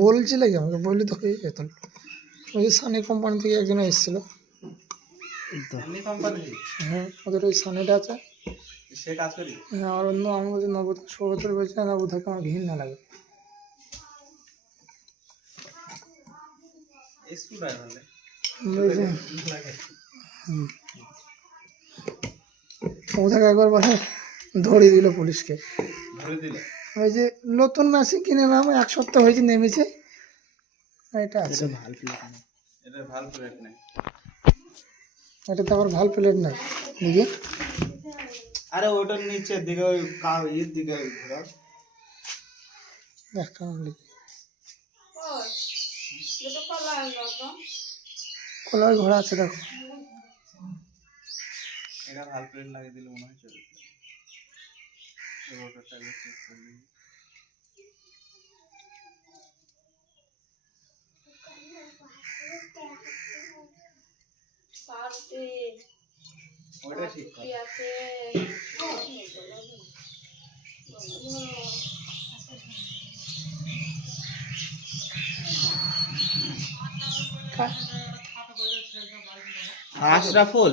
বলছিলে কি আমাকে? বললি তো হয়ে যেত। ওই সানি কোম্পানি থেকে একজন এসেছিল। হ্যাঁ, ওদের ওই সানিটা আছে, সে কাজ করি। হ্যাঁ। আর অন্য আমি বলছি নবদা, সৌগতের বলছি নবদাকে আমার ঘৃণা লাগে। ওটাকে একবার বলে ধরিয়ে দিল পুলিশকে। ওই যে নতুন মেশিন কিনে নাম 1 সপ্তাহ হয়েছে, নেমেছে। এটা আছে, এটা তো আবার ভাল প্লেট নাই দেখি। আরে ওটার নিচের দিকে ওই ইয়ের দিকে দেখ কেমন লিখি। কলার ঘোড়া আছে দেখো। এটা ভাল প্লেট লাগিয়ে দিলে মনে হয় চলে। রোটারটা চেক করবি। ওটা ঠিক আছে। আশরাফুল